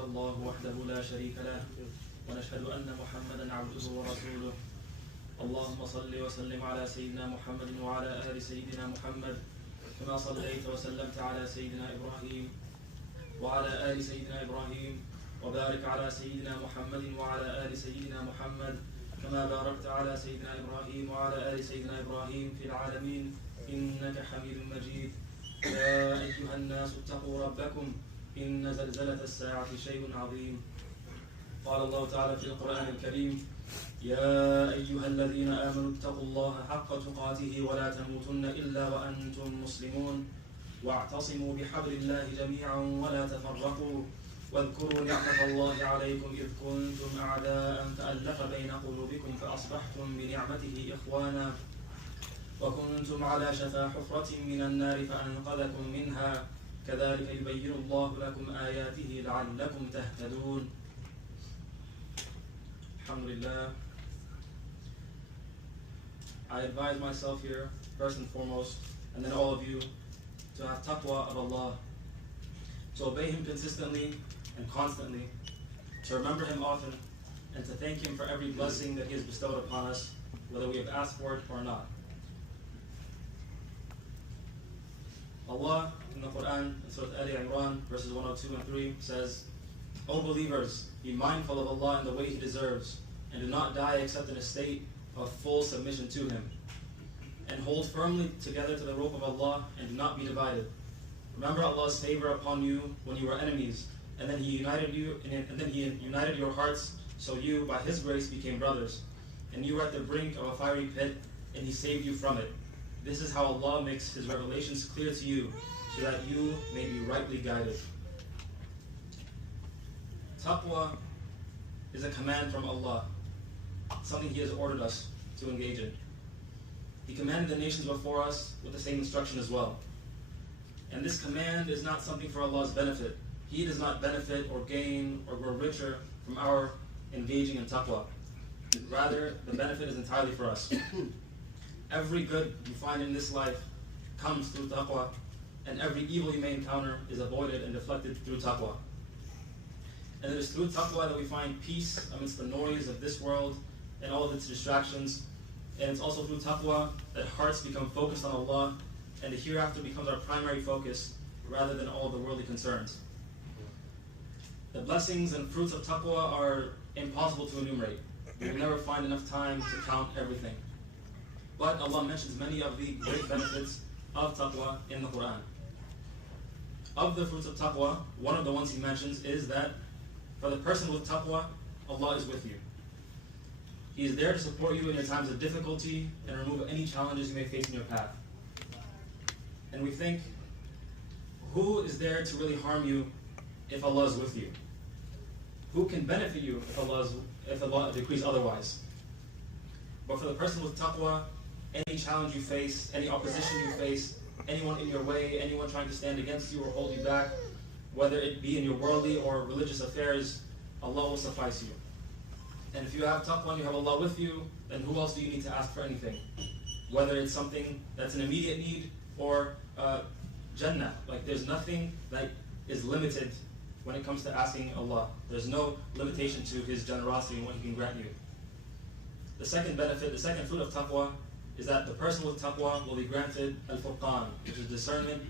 إلا الله وحده لا شريك له ونشهد أن محمدا عبده ورسوله. اللهم صل وسلم على سيدنا محمد وعلى آل سيدنا محمد كما صليت وسلمت على سيدنا إبراهيم وعلى آل سيدنا إبراهيم، وبارك على سيدنا محمد وعلى آل سيدنا محمد كما باركت على سيدنا إبراهيم وعلى آل سيدنا إبراهيم في العالمين إنك حميد مجيد. يا أيها الناس اتقوا ربكم إن زلزلة الساعة شيء عظيم. قال الله تعالى في القرآن الكريم: يا أيها الذين آمنوا اتقوا الله حق تقاته ولا تموتن إلا وأنتم مسلمون واعتصموا بحبل الله جميعا ولا تفرقوا واذكروا نعمة الله عليكم إذ كنتم أعداء فألف بين قلوبكم فأصبحتم بنعمته إخوانا وكنتم على شفا حفرة من النار فأنقذكم منها كذلك يبين الله لكم آياته لعلكم تهتدون. Alhamdulillah. I advise myself here, first and foremost, and then all of you, to have taqwa of Allah, to obey Him consistently and constantly, to remember Him often, and to thank Him for every blessing that He has bestowed upon us, whether we have asked for it or not. Allah in the Quran, in Surah Al-Imran, verses 102 and 3, says, O believers, be mindful of Allah in the way He deserves, and do not die except in a state of full submission to Him. And hold firmly together to the rope of Allah, and do not be divided. Remember Allah's favor upon you when you were enemies, and then He united your hearts, so you, by His grace, became brothers. And you were at the brink of a fiery pit, and He saved you from it. This is how Allah makes His revelations clear to you, so that you may be rightly guided. Taqwa is a command from Allah, something He has ordered us to engage in. He commanded the nations before us with the same instruction as well. And this command is not something for Allah's benefit. He does not benefit or gain or grow richer from our engaging in taqwa. Rather, the benefit is entirely for us. Every good you find in this life comes through taqwa, and every evil you may encounter is avoided and deflected through taqwa. And it is through taqwa that we find peace amidst the noise of this world and all of its distractions. And it's also through taqwa that hearts become focused on Allah, and the hereafter becomes our primary focus rather than all of the worldly concerns. The blessings and fruits of taqwa are impossible to enumerate. We will never find enough time to count everything. But Allah mentions many of the great benefits of taqwa in the Quran. Of the fruits of taqwa, one of the ones He mentions is that for the person with taqwa, Allah is with you. He is there to support you in your times of difficulty and remove any challenges you may face in your path. And we think, who is there to really harm you if Allah is with you? Who can benefit you if Allah decrees otherwise? But for the person with taqwa, any challenge you face, any opposition you face, anyone in your way, anyone trying to stand against you or hold you back, whether it be in your worldly or religious affairs, Allah will suffice you. And if you have taqwa and you have Allah with you, then who else do you need to ask for anything? Whether it's something that's an immediate need or Jannah. Like, there's nothing that is limited when it comes to asking Allah. There's no limitation to His generosity and what He can grant you. The second benefit, the second fruit of taqwa, is that the person with taqwa will be granted al-furqan, which is discernment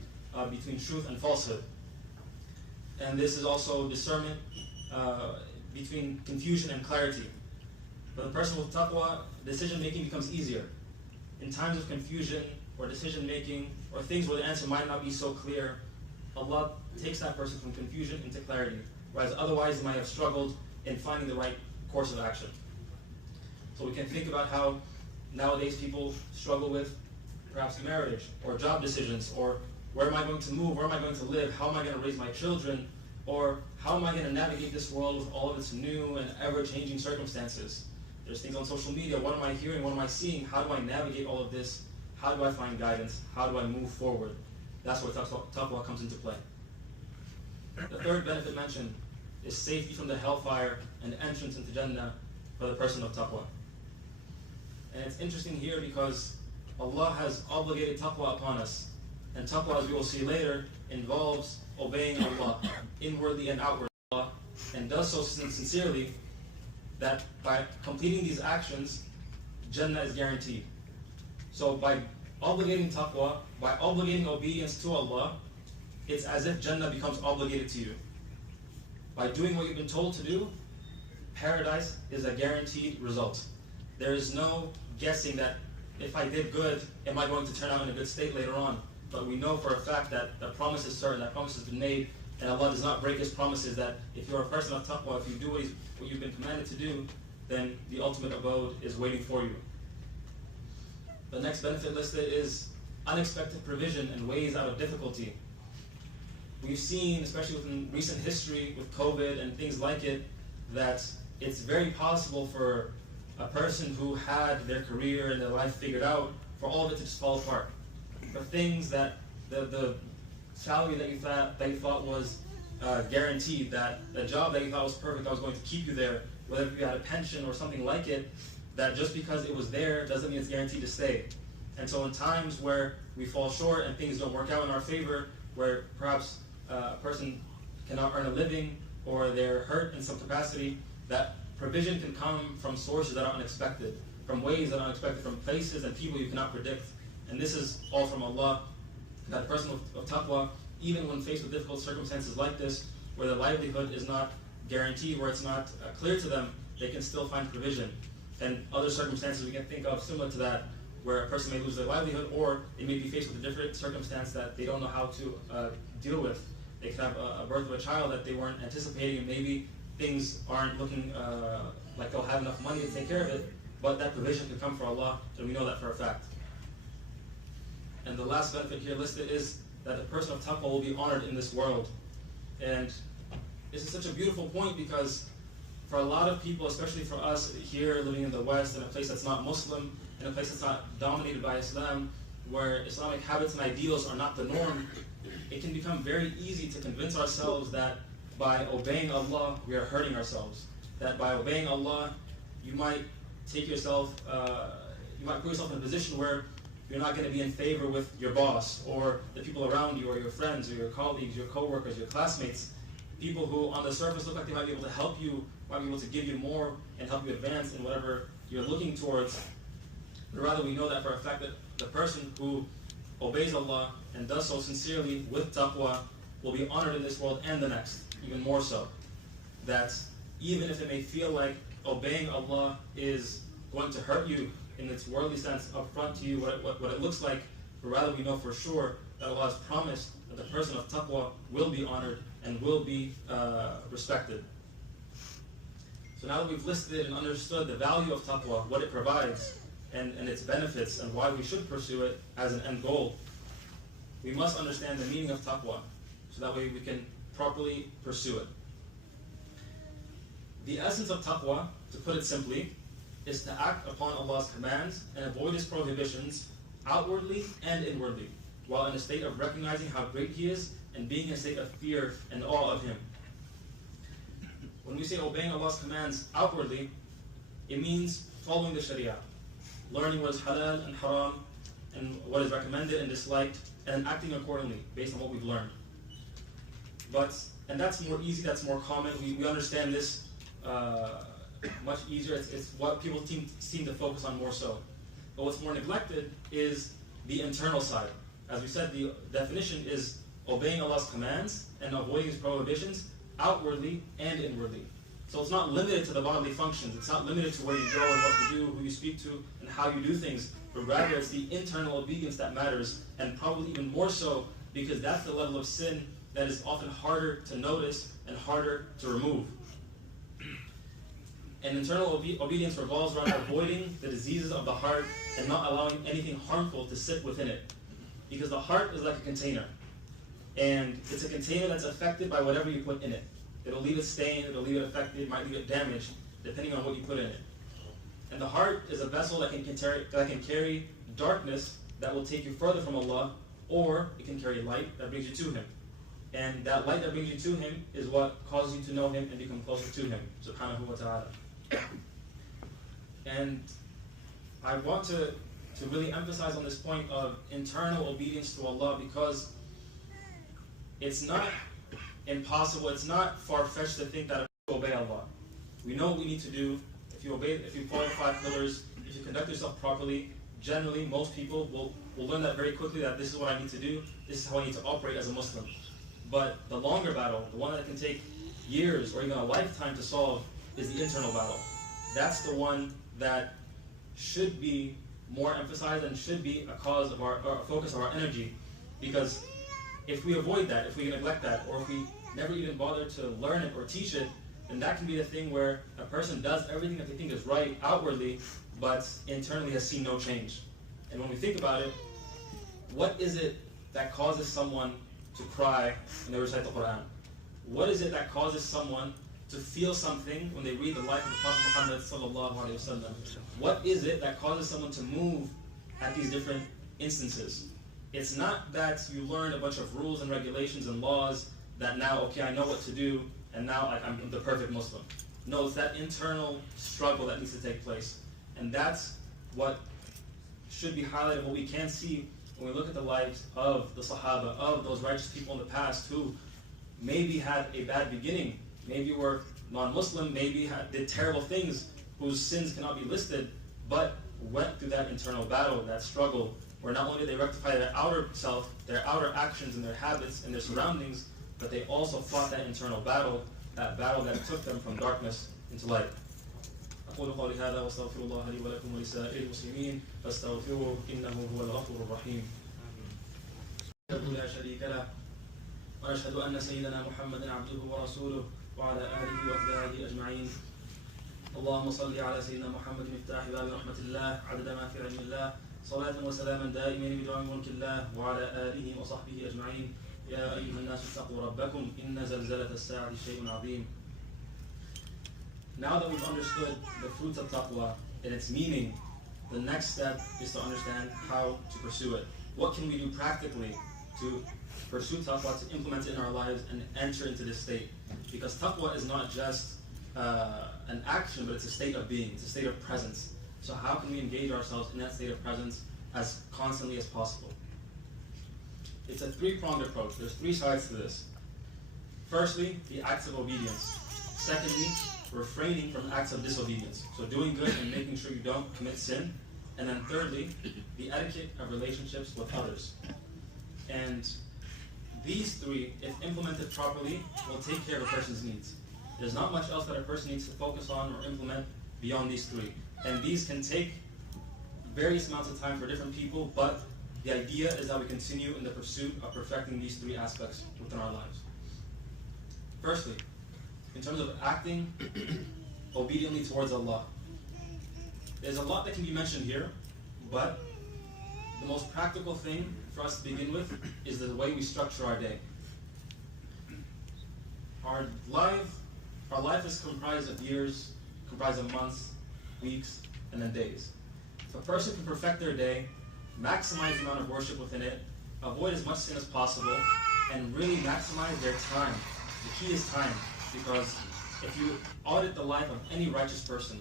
between truth and falsehood. And this is also discernment between confusion and clarity. For the person with taqwa, decision-making becomes easier. In times of confusion or decision-making, or things where the answer might not be so clear, Allah takes that person from confusion into clarity, whereas otherwise they might have struggled in finding the right course of action. So we can think about how nowadays people struggle with perhaps marriage or job decisions, or where am I going to move, where am I going to live, how am I going to raise my children, or how am I going to navigate this world with all of its new and ever-changing circumstances. There's things on social media, what am I hearing, what am I seeing, how do I navigate all of this, how do I find guidance, how do I move forward? That's where taqwa comes into play. The third benefit mentioned is safety from the hellfire and entrance into Jannah for the person of taqwa. And it's interesting here because Allah has obligated taqwa upon us. And taqwa, as we will see later, involves obeying Allah inwardly and outwardly. Allah and does so sincerely, that by completing these actions, Jannah is guaranteed. So by obligating taqwa, by obligating obedience to Allah, it's as if Jannah becomes obligated to you. By doing what you've been told to do, paradise is a guaranteed result. There is no guessing that if I did good, am I going to turn out in a good state later on? But we know for a fact that the promise is certain, that promise has been made, and Allah does not break His promises, that if you're a person of taqwa, if you do what you've been commanded to do, then the ultimate abode is waiting for you. The next benefit listed is unexpected provision and ways out of difficulty. We've seen, especially within recent history with COVID and things like it, that it's very possible for a person who had their career and their life figured out, for all of it to just fall apart. For things that the salary that you thought was guaranteed, that the job that you thought was perfect, that was going to keep you there, whether you had a pension or something like it, that just because it was there doesn't mean it's guaranteed to stay. And so in times where we fall short and things don't work out in our favor, where perhaps a person cannot earn a living or they're hurt in some capacity, that provision can come from sources that are unexpected, from ways that are unexpected, from places and people you cannot predict. And this is all from Allah. That person of taqwa, even when faced with difficult circumstances like this, where their livelihood is not guaranteed, where it's not clear to them, they can still find provision. And other circumstances we can think of similar to that, where a person may lose their livelihood, or they may be faced with a different circumstance that they don't know how to deal with. They could have a birth of a child that they weren't anticipating, and maybe things aren't looking like they'll have enough money to take care of it, but that provision can come from Allah, and we know that for a fact. And the last benefit here listed is that the person of taqwa will be honored in this world. And this is such a beautiful point, because for a lot of people, especially for us here living in the West, in a place that's not Muslim, in a place that's not dominated by Islam, where Islamic habits and ideals are not the norm, it can become very easy to convince ourselves that by obeying Allah, we are hurting ourselves. That by obeying Allah, you might take yourself, you might put yourself in a position where you're not going to be in favor with your boss, or the people around you, or your friends, or your colleagues, your co-workers, your classmates. People who on the surface look like they might be able to help you, might be able to give you more and help you advance in whatever you're looking towards. But rather we know that for a fact that the person who obeys Allah and does so sincerely with taqwa will be honored in this world and the next, even more so. That even if it may feel like obeying Allah is going to hurt you in its worldly sense up front to you, what it looks like, but rather we know for sure that Allah has promised that the person of taqwa will be honored and will be respected. So now that we've listed and understood the value of taqwa, what it provides, and its benefits, and why we should pursue it as an end goal, we must understand the meaning of taqwa, so that way we can properly pursue it. The essence of taqwa, to put it simply, is to act upon Allah's commands and avoid His prohibitions outwardly and inwardly, while in a state of recognizing how great He is and being in a state of fear and awe of Him. When we say obeying Allah's commands outwardly, it means following the Sharia, learning what is halal and haram, and what is recommended and disliked, and acting accordingly based on what we've learned. And that's more easy, that's more common. We understand this much easier. It's what people seem to focus on more so. But what's more neglected is the internal side. As we said, the definition is obeying Allah's commands and avoiding His prohibitions outwardly and inwardly. So it's not limited to the bodily functions. It's not limited to where you go and what you do, who you speak to, and how you do things. But rather, it's the internal obedience that matters, and probably even more so because that's the level of sin that is often harder to notice and harder to remove. And internal obedience revolves around avoiding the diseases of the heart and not allowing anything harmful to sit within it. Because the heart is like a container. And it's a container that's affected by whatever you put in it. It'll leave it stained, it'll leave it affected, might leave it damaged, depending on what you put in it. And the heart is a vessel that can carry darkness that will take you further from Allah, or it can carry light that brings you to Him. And that light that brings you to Him is what causes you to know Him and become closer to Him, subhanahu wa ta'ala. And I want to really emphasize on this point of internal obedience to Allah, because it's not impossible. It's not far-fetched to think that if you obey Allah, we know what we need to do. If you follow the 5 pillars, if you conduct yourself properly, generally most people will learn that very quickly, that this is what I need to do, this is how I need to operate as a Muslim. But the longer battle, the one that can take years or even a lifetime to solve, is the internal battle. That's the one that should be more emphasized and should be a cause of our focus of our energy. Because if we avoid that, if we neglect that, or if we never even bother to learn it or teach it, then that can be the thing where a person does everything that they think is right outwardly, but internally has seen no change. And when we think about it, what is it that causes someone to cry when they recite the Quran? What is it that causes someone to feel something when they read the life of the Prophet Muhammad sallallahu alaihi wasallam? What is it that causes someone to move at these different instances? It's not that you learn a bunch of rules and regulations and laws that now, okay, I know what to do, and now I'm the perfect Muslim. No, it's that internal struggle that needs to take place. And that's what should be highlighted, what we can see when we look at the lives of the Sahaba, of those righteous people in the past who maybe had a bad beginning, maybe were non-Muslim, maybe did terrible things whose sins cannot be listed, but went through that internal battle, that struggle, where not only did they rectify their outer self, their outer actions and their habits and their surroundings, but they also fought that internal battle, that battle that took them from darkness into light. أقول قولي هذا واستغفر الله لي ولكم ولسائر المسلمين فاستغفروه إنه هو الغفور الرحيم. لا شريك له ونشهد أن سيدنا محمدا عبده ورسوله وعلى آله وأتباعه أجمعين. اللهم صل على سيدنا محمد مفتاح باب رحمة الله عدد ما في علم الله صلاة وسلاما دائمين بدوام ملك الله وعلى آله وصحبه أجمعين. يا أيها الناس اتقوا ربكم إن زلزلة الساعة شيء عظيم. Now that we've understood the fruits of taqwa and its meaning, the next step is to understand how to pursue it. What can we do practically to pursue taqwa, to implement it in our lives and enter into this state? Because taqwa is not just an action, but it's a state of being, it's a state of presence. So how can we engage ourselves in that state of presence as constantly as possible? It's a 3-pronged approach. There's 3 sides to this. Firstly, the acts of obedience. Secondly, refraining from acts of disobedience. So doing good and making sure you don't commit sin. And then thirdly, the etiquette of relationships with others. And these 3, if implemented properly, will take care of a person's needs. There's not much else that a person needs to focus on or implement beyond these 3. And these can take various amounts of time for different people, but the idea is that we continue in the pursuit of perfecting these 3 aspects within our lives. Firstly, in terms of acting obediently towards Allah, there's a lot that can be mentioned here, but the most practical thing for us to begin with is the way we structure our day. Our life is comprised of years, comprised of months, weeks, and then days. If a person can perfect their day, maximize the amount of worship within it, avoid as much sin as possible, and really maximize their time. The key is time, because if you audit the life of any righteous person,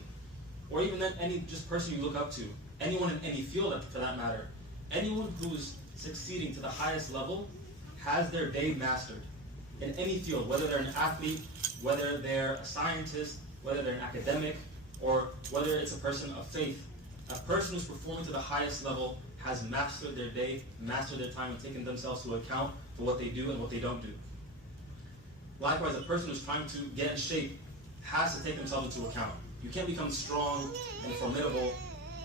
or even any just person you look up to, anyone in any field for that matter, anyone who's succeeding to the highest level has their day mastered in any field, whether they're an athlete, whether they're a scientist, whether they're an academic, or whether it's a person of faith. A person who's performing to the highest level has mastered their day, mastered their time, and taken themselves to account for what they do and what they don't do. Likewise, a person who's trying to get in shape has to take themselves into account. You can't become strong and formidable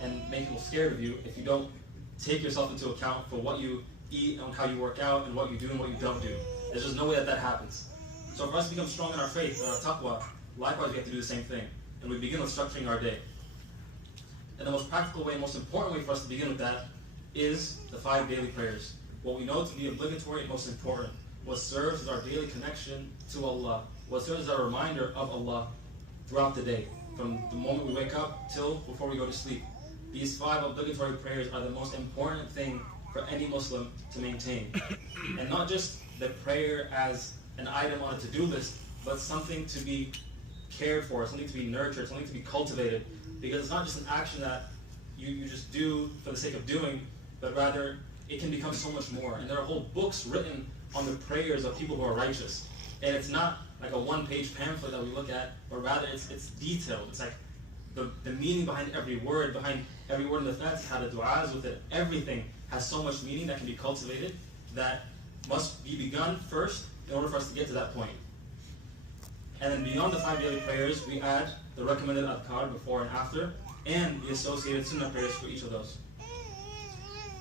and make people scared of you if you don't take yourself into account for what you eat and how you work out and what you do and what you don't do. There's just no way that happens. So for us to become strong in our faith, in our taqwa, likewise we have to do the same thing. And we begin with structuring our day. And the most practical way and most important way for us to begin with that is the 5 daily prayers. What we know to be obligatory and most important. What serves as our daily connection to Allah. What serves as our reminder of Allah throughout the day. From the moment we wake up till before we go to sleep. These 5 obligatory prayers are the most important thing for any Muslim to maintain. And not just the prayer as an item on a to-do list, but something to be cared for, something to be nurtured, something to be cultivated. Because it's not just an action that you just do for the sake of doing, but rather it can become so much more. And there are whole books written on the prayers of people who are righteous. And it's not like a one-page pamphlet that we look at, but rather it's detailed. It's like the meaning behind every word in the Fatiha, the du'as with it, everything has so much meaning that can be cultivated that must be begun first in order for us to get to that point. And then beyond the 5 daily prayers, we add the recommended adhkar before and after, and the associated sunnah prayers for each of those.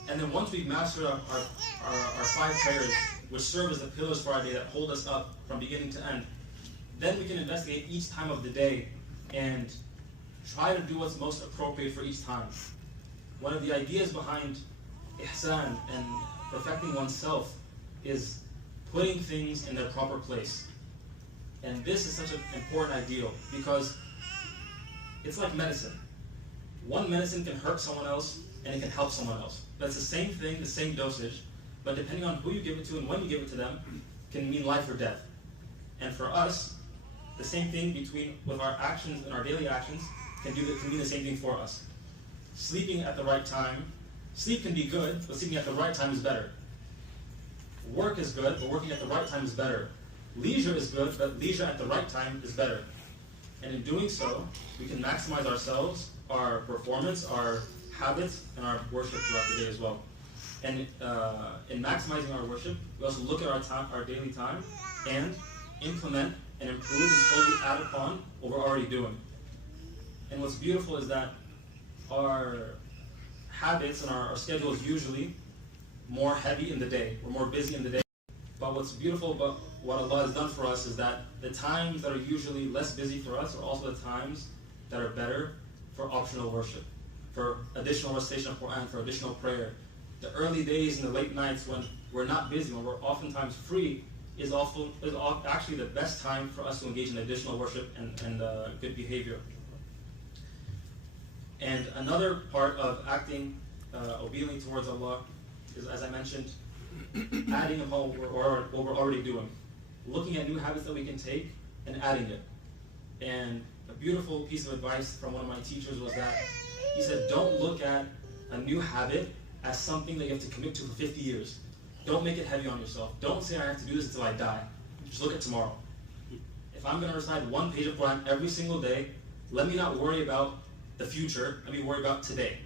And then once we've mastered our 5 prayers, which serve as the pillars for our day that hold us up from beginning to end, then we can investigate each time of the day and try to do what's most appropriate for each time. One of the ideas behind ihsan and perfecting oneself is putting things in their proper place. And this is such an important ideal because it's like medicine. One medicine can hurt someone else and it can help someone else. That's the same thing, the same dosage, but depending on who you give it to and when you give it to them, can mean life or death. And for us, the same thing with our actions and our daily actions can mean the same thing for us. Sleeping at the right time, sleep can be good, but sleeping at the right time is better. Work is good, but working at the right time is better. Leisure is good, but leisure at the right time is better. And in doing so, we can maximize ourselves, our performance, our habits, and our worship throughout the day as well. And in maximizing our worship, we also look at our daily time and implement and improve and slowly add upon what we're already doing. And what's beautiful is that our habits and our schedule is usually more heavy in the day. We're more busy in the day. But what's beautiful about what Allah has done for us is that the times that are usually less busy for us are also the times that are better for optional worship, for additional recitation of Quran, for additional prayer. The early days and the late nights when we're not busy, when we're oftentimes free, is actually the best time for us to engage in additional worship and good behavior. And another part of acting obediently towards Allah is, as I mentioned, adding upon what we're already doing. Looking at new habits that we can take and adding it. And a beautiful piece of advice from one of my teachers was that he said, don't look at a new habit as something that you have to commit to for 50 years. Don't make it heavy on yourself. Don't say I have to do this until I die. Just look at tomorrow. If I'm going to recite 1 page of Quran every single day, let me not worry about the future. Let me worry about today.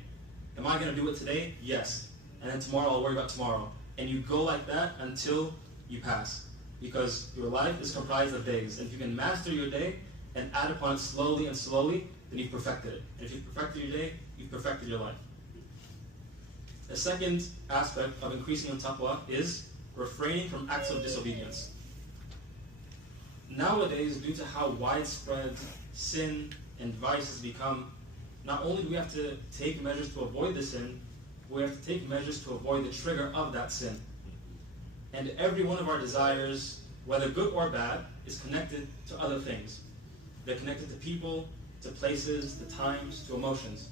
Am I going to do it today? Yes. And then tomorrow I'll worry about tomorrow. And you go like that until you pass. Because your life is comprised of days. And if you can master your day and add upon it slowly and slowly, then you've perfected it. And if you've perfected your day, you've perfected your life. The second aspect of increasing in taqwa is refraining from acts of disobedience. Nowadays, due to how widespread sin and vice has become, not only do we have to take measures to avoid the sin, we have to take measures to avoid the trigger of that sin. And every one of our desires, whether good or bad, is connected to other things. They're connected to people, to places, to times, to emotions.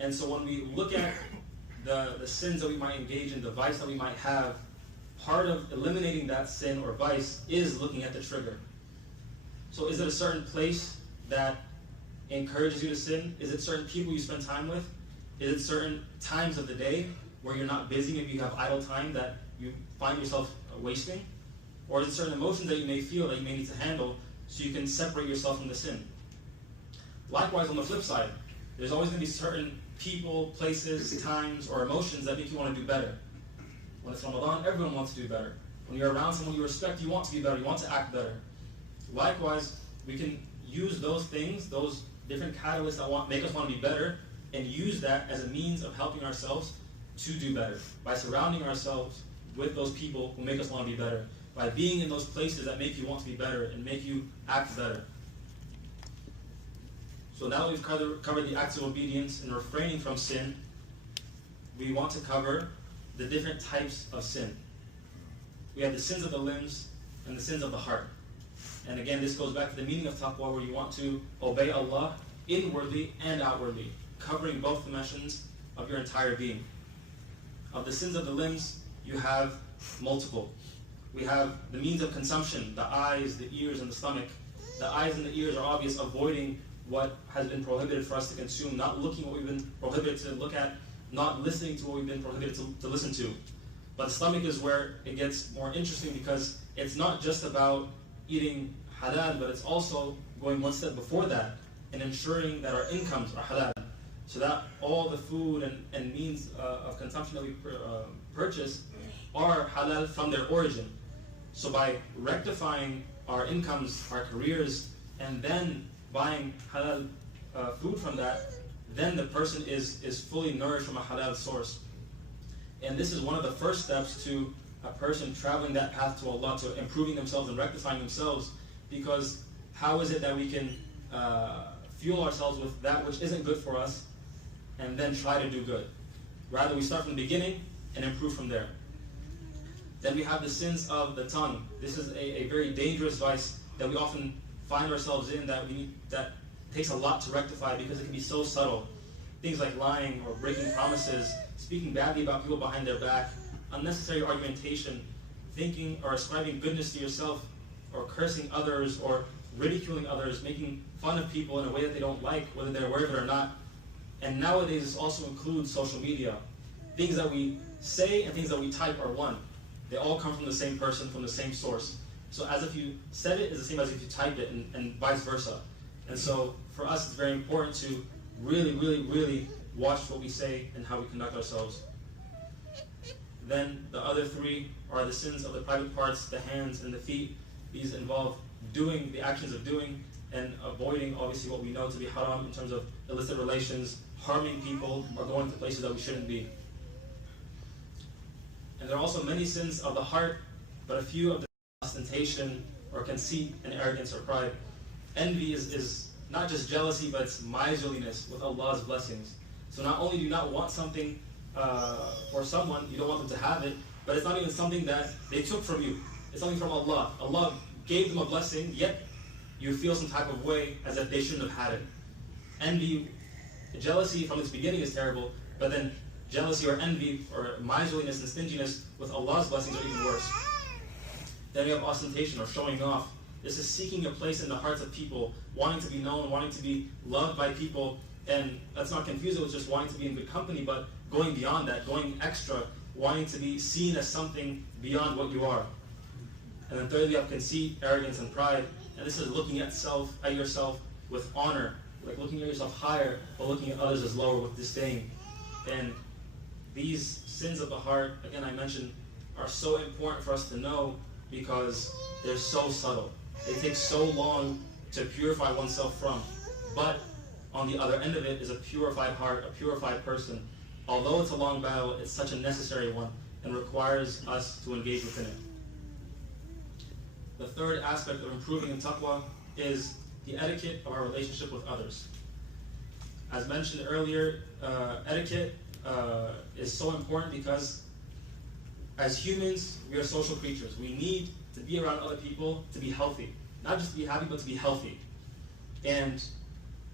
And so when we look at the sins that we might engage in, the vice that we might have, part of eliminating that sin or vice is looking at the trigger. So is it a certain place that encourages you to sin? Is it certain people you spend time with? Is it certain times of the day where you're not busy, maybe you have idle time that you find yourself wasting? Or is it certain emotions that you may feel that you may need to handle so you can separate yourself from the sin? Likewise, on the flip side, there's always going to be certain people, places, times, or emotions that make you want to do better. When it's Ramadan, everyone wants to do better. When you're around someone you respect, you want to be better, you want to act better. Likewise, we can use those things, those different catalysts that make us want to be better, and use that as a means of helping ourselves to do better. By surrounding ourselves with those people who make us want to be better. By being in those places that make you want to be better and make you act better. So now that we've covered the acts of obedience and refraining from sin, we want to cover the different types of sin. We have the sins of the limbs and the sins of the heart. And again, this goes back to the meaning of taqwa, where you want to obey Allah inwardly and outwardly, covering both dimensions of your entire being. Of the sins of the limbs, you have multiple. We have the means of consumption, the eyes, the ears, and the stomach. The eyes and the ears are obvious, avoiding what has been prohibited for us to consume, not looking what we've been prohibited to look at, not listening to what we've been prohibited to listen to. But the stomach is where it gets more interesting, because it's not just about eating halal, but it's also going one step before that and ensuring that our incomes are halal, so that all the food and means of consumption that we purchase are halal from their origin. So by rectifying our incomes, our careers, and then buying halal food from that, then the person is fully nourished from a halal source. And this is one of the first steps to a person traveling that path to Allah, to improving themselves and rectifying themselves. Because how is it that we can fuel ourselves with that which isn't good for us and then try to do good? Rather, we start from the beginning and improve from there. Then we have the sins of the tongue. This is a very dangerous vice that we often find ourselves in, that takes a lot to rectify because it can be so subtle. Things like lying or breaking promises, speaking badly about people behind their back, unnecessary argumentation, thinking or ascribing goodness to yourself, or cursing others, or ridiculing others, making fun of people in a way that they don't like, whether they're aware of it or not. And nowadays this also includes social media. Things that we say and things that we type are one. They all come from the same person, from the same source. So as if you said it is the same as if you typed it, and vice versa. And so for us, it's very important to really, really, really watch what we say and how we conduct ourselves. Then the other three are the sins of the private parts, the hands and the feet. These involve doing, the actions of doing, and avoiding obviously what we know to be haram in terms of illicit relations, harming people, or going to places that we shouldn't be. And there are also many sins of the heart, but a few of the ostentation or conceit and arrogance or pride. Envy is not just jealousy, but it's miserliness with Allah's blessings. So not only do you not want something for someone, you don't want them to have it, but it's not even something that they took from you. It's something from Allah. Allah gave them a blessing, yet you feel some type of way as if they shouldn't have had it. Envy, jealousy from its beginning is terrible, but then jealousy or envy or miserliness and stinginess with Allah's blessings are even worse. Then we have ostentation or showing off. This is seeking a place in the hearts of people, wanting to be known, wanting to be loved by people, and let's not confuse it with just wanting to be in good company, but going beyond that, going extra, wanting to be seen as something beyond what you are. And then thirdly, you have conceit, arrogance, and pride. And this is looking at yourself with honor, like looking at yourself higher, but looking at others as lower with disdain. And these sins of the heart, again I mentioned, are so important for us to know because they're so subtle. They take so long to purify oneself from. But on the other end of it is a purified heart, a purified person. Although it's a long battle, it's such a necessary one and requires us to engage within it. The third aspect of improving in taqwa is the etiquette of our relationship with others. As mentioned earlier, etiquette is so important because as humans, we are social creatures. We need to be around other people to be healthy. Not just to be happy, but to be healthy. And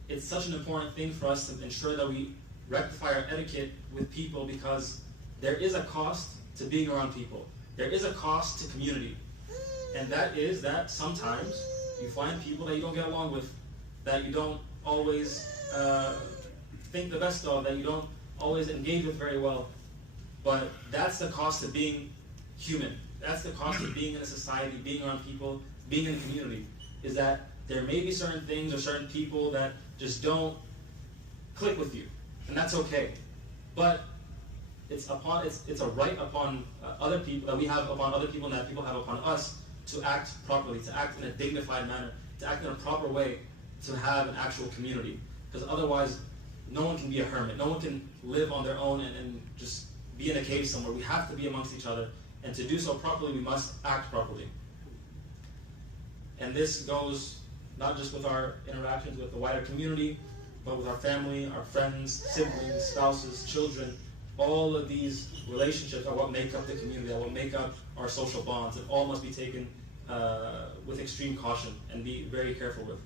it's such an important thing for us to ensure that we rectify our etiquette with people because there is a cost to being around people. There is a cost to community. And that is that sometimes you find people that you don't get along with, that you don't always think the best of, that you don't always engage with very well. But that's the cost of being human. That's the cost of being in a society, being around people, being in a community, is that there may be certain things or certain people that just don't click with you, and that's okay. But it's a right upon other people that we have upon other people and that people have upon us to act properly, to act in a dignified manner, to act in a proper way, to have an actual community. Because otherwise, no one can be a hermit. No one can live on their own and just be in a cave somewhere. We have to be amongst each other. And to do so properly, we must act properly. And this goes not just with our interactions with the wider community, but with our family, our friends, siblings, spouses, children. All of these relationships are what make up the community, are what make up our social bonds, and all must be taken with extreme caution and be very careful with.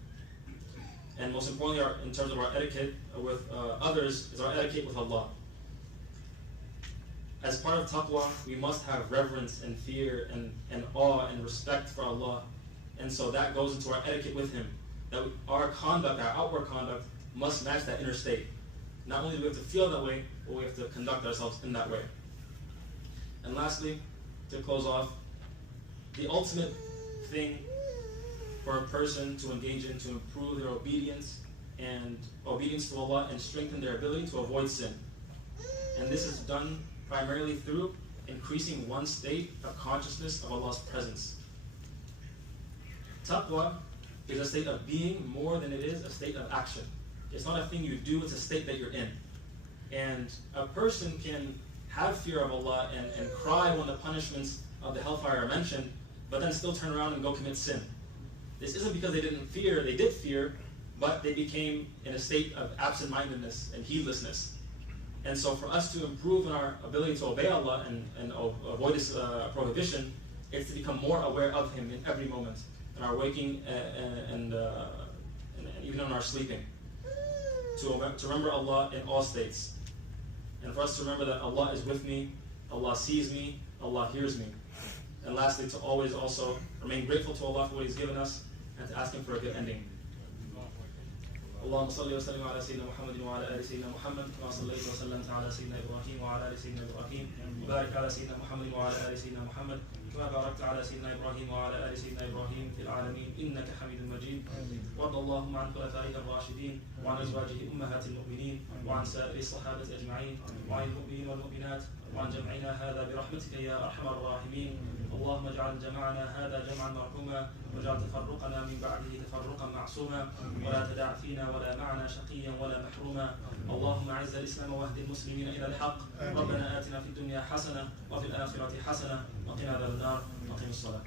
And most importantly, in terms of our etiquette with others, is our etiquette with Allah. As part of taqwa, we must have reverence and fear and awe and respect for Allah. And so that goes into our etiquette with Him. That our conduct, our outward conduct, must match that inner state. Not only do we have to feel that way, but we have to conduct ourselves in that way. And lastly, to close off, the ultimate thing for a person to engage in to improve their obedience to Allah and strengthen their ability to avoid sin. And this is done primarily through increasing one's state of consciousness of Allah's presence. Taqwa is a state of being more than it is a state of action. It's not a thing you do, it's a state that you're in. And a person can have fear of Allah and cry when the punishments of the hellfire are mentioned, but then still turn around and go commit sin. This isn't because they didn't fear, they did fear, but they became in a state of absent-mindedness and heedlessness. And so for us to improve in our ability to obey Allah and avoid His prohibition, it's to become more aware of Him in every moment, in our waking and even in our sleeping. To remember Allah in all states. And for us to remember that Allah is with me, Allah sees me, Allah hears me. And lastly, to always also remain grateful to Allah for what He's given us and to ask Him for a good ending. اللهم صل وسلم على سيدنا محمد وعلى آل سيدنا محمد كما صليت وسلمت على سيدنا إبراهيم وعلى آل سيدنا إبراهيم وبارك على سيدنا محمد وعلى آل سيدنا محمد كما باركت على سيدنا إبراهيم وعلى آل سيدنا إبراهيم في العالمين إنك حميد مجيد. وارض اللهم عن خلفائه الراشدين وعن أزواجه أمهات المؤمنين وعن سائر الصحابة أجمعين وعن المؤمنين والمؤمنات وعن جمعنا هذا برحمتك يا أرحم الراحمين. اللهم اجعل جمعنا هذا جمعا مرحوما واجعل تفرقنا من بعده تفرقا معصوما ولا تدع فينا ولا معنا شقيا ولا محروما. اللهم اعز الإسلام واهد المسلمين إلى الحق. ربنا آتنا في الدنيا حسنة وفي الآخرة حسنة وقنا عذاب النار. وقم الصلاة.